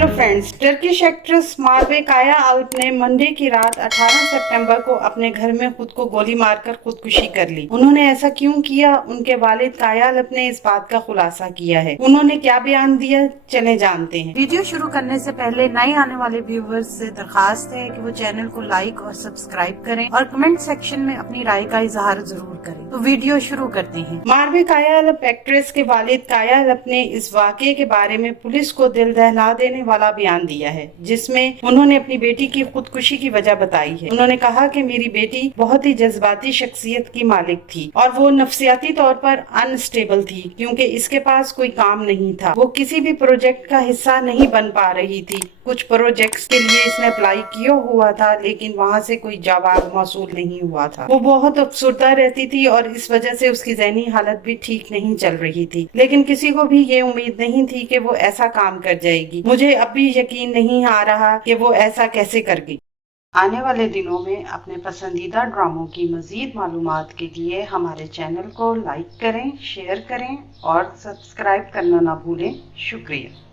Hello friends, Turkish actress Marve काया अल्प ने मंडे की रात 18 सितंबर को अपने घर में खुद को गोली मारकर खुदकुशी कर ली। उन्होंने ऐसा क्यों किया? उनके वालिद काया अल्प ने इस बात का खुलासा किया है। उन्होंने क्या बयान दिया, चले जानते हैं। वीडियो शुरू करने से पहले नए आने वाले व्यूवर्स से दरखास्त है कि वो चैनल को लाइक और सब्सक्राइब करें और कमेंट सेक्शन में अपनी राय का इजहार जरूर करें। तो वीडियो शुरू करते हैं। मार्वे काया अल्प एक्ट्रेस के वालिद काया अल्प ने इस वाकये के बारे में पुलिस को दिल दहला देने वाला बयान दिया है, जिसमें उन्होंने अपनी बेटी की खुदकुशी की वजह बताई है। उन्होंने कहा कि मेरी बेटी बहुत ही जज्बाती शख्सियत की मालिक थी और वो नफ्सियाती तौर पर अनस्टेबल थी, क्योंकि इसके पास कोई काम नहीं था। वो किसी भी प्रोजेक्ट का हिस्सा नहीं बन पा रही थी। कुछ प्रोजेक्ट्स के लिए इसने अप्लाई किया हुआ था, लेकिन वहाँ से कोई जवाब मौसूल नहीं हुआ था। वो बहुत अफसुर्दा रहती थी और इस वजह से उसकी ज़हनी हालत भी ठीक नहीं चल रही थी, लेकिन किसी को भी ये उम्मीद नहीं थी कि वो ऐसा काम कर जाएगी। मुझे अब भी यकीन नहीं आ रहा कि वो ऐसा कैसे कर गई। आने वाले दिनों में अपने पसंदीदा ड्रामों की मजीद मालूमात के लिए हमारे चैनल को लाइक करें, शेयर करें और सब्सक्राइब करना ना भूलें। शुक्रिया।